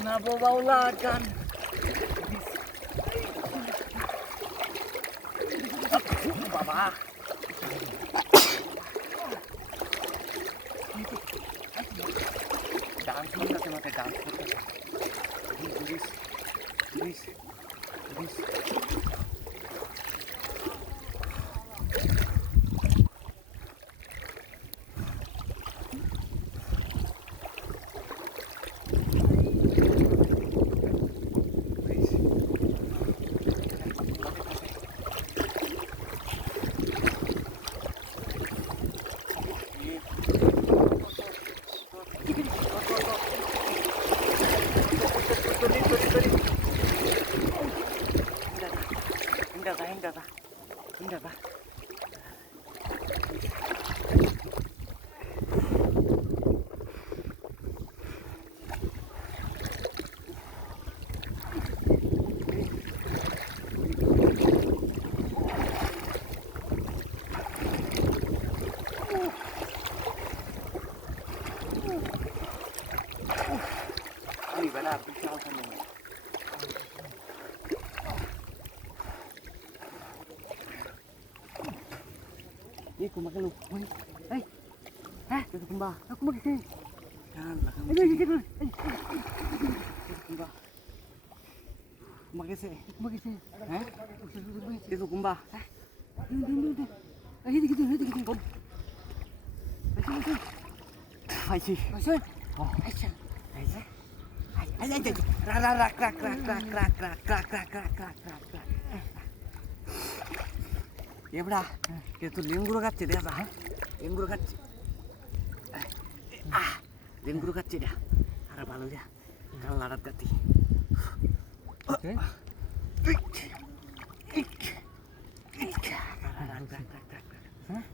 Nabawaulagan. Baba. Dance करते मत dance करते. Please. Hinggata. Ini benar, bisa sama. Ini aku makan lu. Hei. Itu kumbah. Aku makan sini. Janganlah kamu. Ini. Kumbah. Makan sini. Itu kumbah. Ini. Gitu. Ayo. Oh. Ebra, itu linguru kacce dia sah, linguru kacce. Linguru kacce dia, ada balu dia, kalau larat kati. Oke.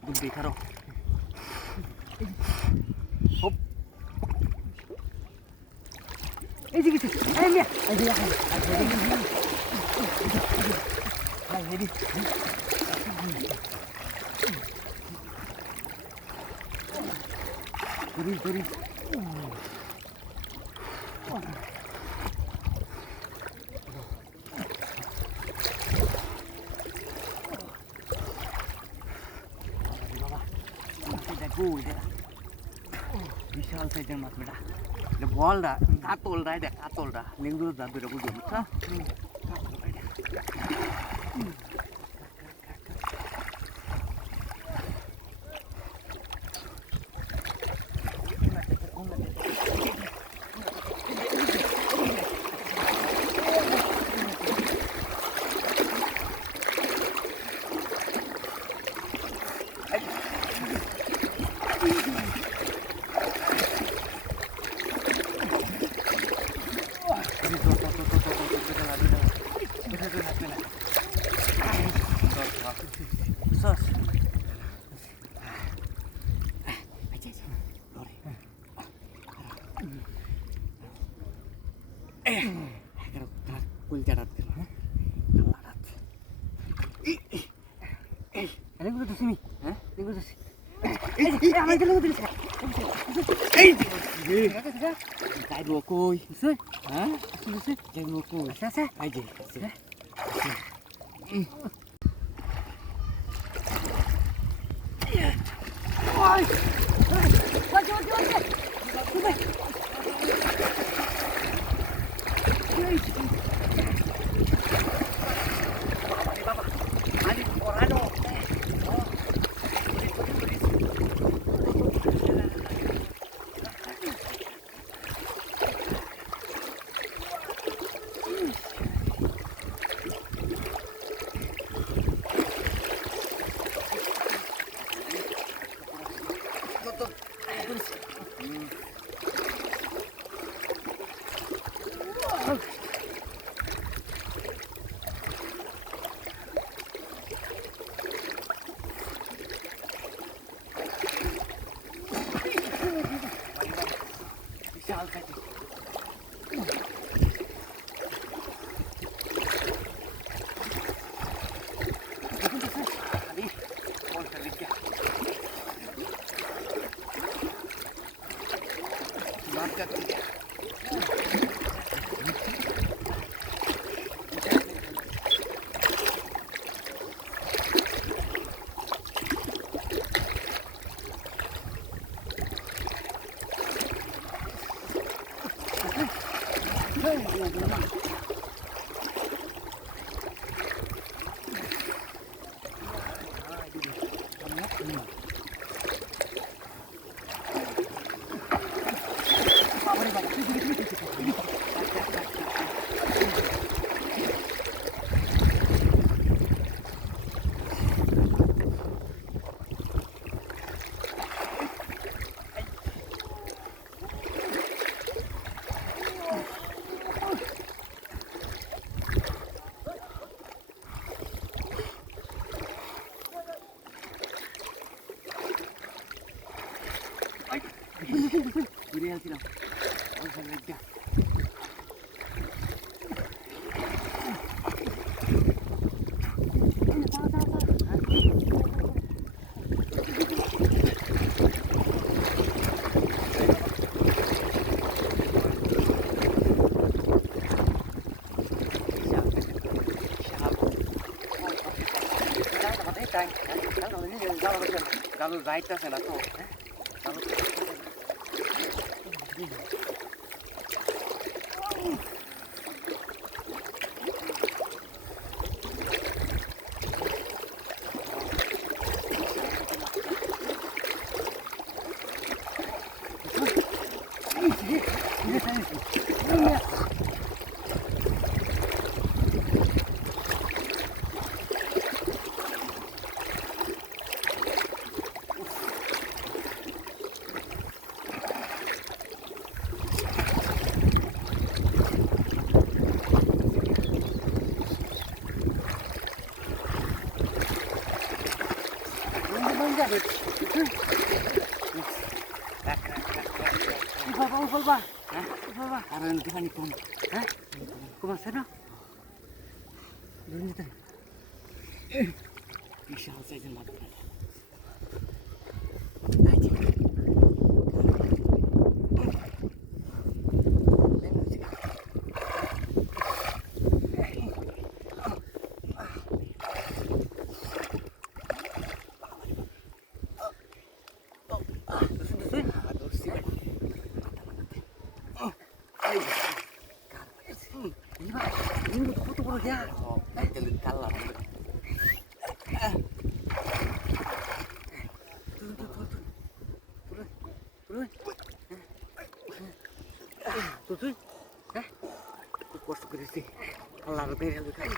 Gede karo. Hop. Gitu. Ayo. Jadi. Beri. Vishal size माछ बेटा ले बल रा कातोल रा लिंगु दा बेटा बुझ्यो छ Ini yang tidak. Oh, saya lega. Kalau right আছে না তো kalau Ufal ba? Ufal ba? Aran kita ni kum. Kum sana? Dulu ni tan. Bisa saya jangan mati. Aji. Ini foto ya. Oh, nanti kalah. Tuh. Kuat sekali sih. Kalah bener lu kan.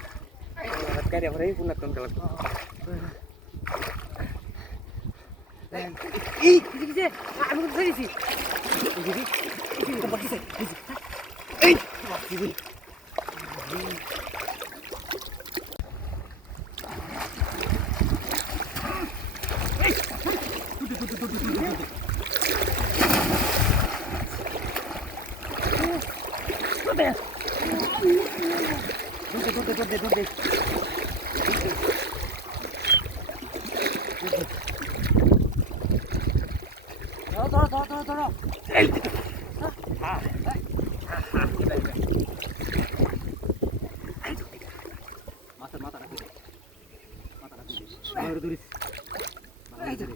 Kalah kali apa ini pun nak kalah. Ini. Aku tadi sih. Ini tempat kita. Ini. Donde. Toro. Mata lagi. Baru tulis. Baru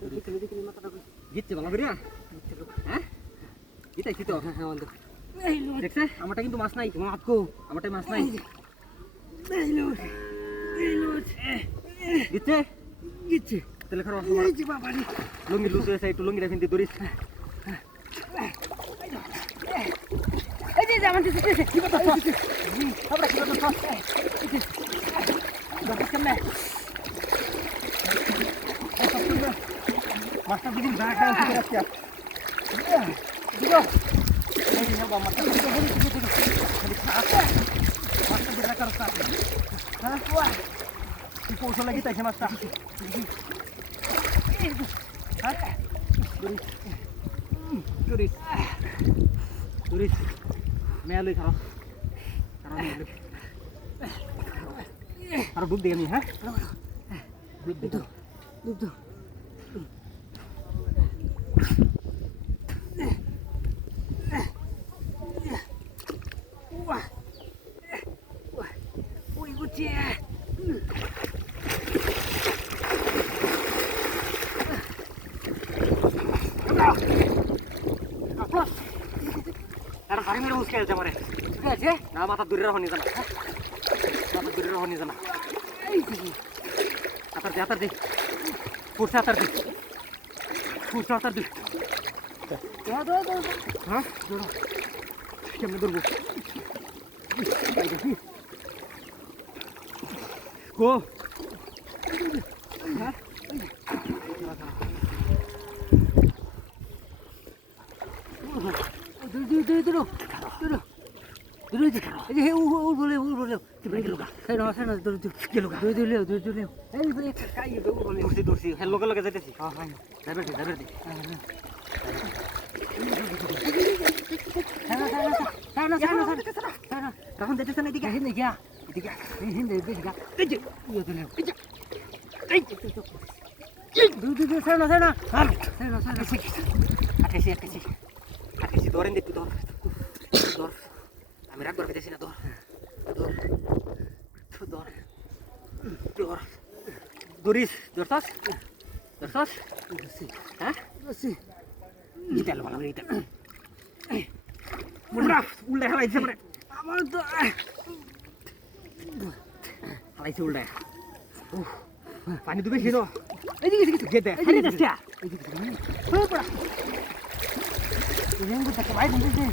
tulis. Dikit mata aku. Gitu bang ya? Hah? Kita gitu. দেখছে আমারটা কিন্তু মাছ নাই তোমার হাতকো আমারটা মাছ নাই গিচ্ছে তাহলে খারাপ লুঙ্গি loose হয়েছে একটু লুঙ্গিটা কিন্তু ধরিস এই যে আমার দিছে কি কথা আমরা কি কথা দেখছ কেমনে মাছটা দিন ব্যাগ ডাউন করে রাখছি দিগো ini apa macam itu jadi apa macam berakar sakit hah wah tipu usul lagi tak mas tak turis melu karo duduk dia ni hah duduk এটা সারি মেরে মুশকিল আছে আমারে ঠিক আছে না মাথা দূরে রাখনি জানা মাথা দূরে রাখনি জানা আতার দে পুরসা আতার দে হ্যাঁ জোড়া কেমনে ধরবো গো হ্যাঁ আমি রাখবার পেতেছি না দরিস ধরছস হ্যাঁ গিটাল ভালো গিটাল মুন্ডা উল্টা হালাইছে মানে আমার তো হালাইছে উল্টা পানি দুবে খেলো এদিকে গেদে আরে দাসটা এদিকে হয়ে পড়া রেঙ্গু তাকে ভাই দিতে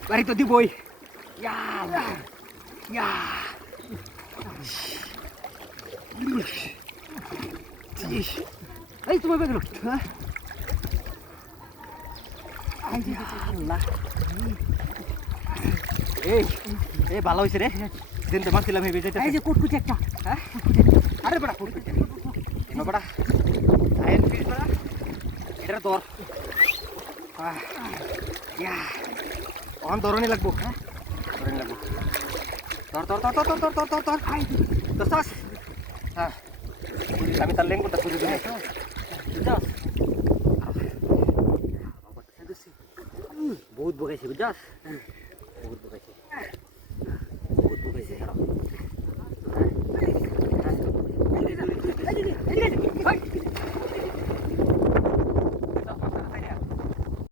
বাড়িতে দিবই ইয়া এই তোমার বেগলো হ্যাঁ আল্লাহ এই ভালো হইছে রে দিন তো মারছিলাম এই বেজেটা এই যে কুটকুটি একটা হ্যাঁ আরে বড়া কুটকুটি এনো বড়া আইন ফিশ বড়া এটা তোর ইয়া অন ধরনি লাগবো হ্যাঁ ধরনি লাগবো তোর খাই দোস্তাস হ্যাঁ আমি তার লেঙ্গুটা তুলে দিই বুঝছস বহুত বগাইছে বুঝছস বহুত বগাইছে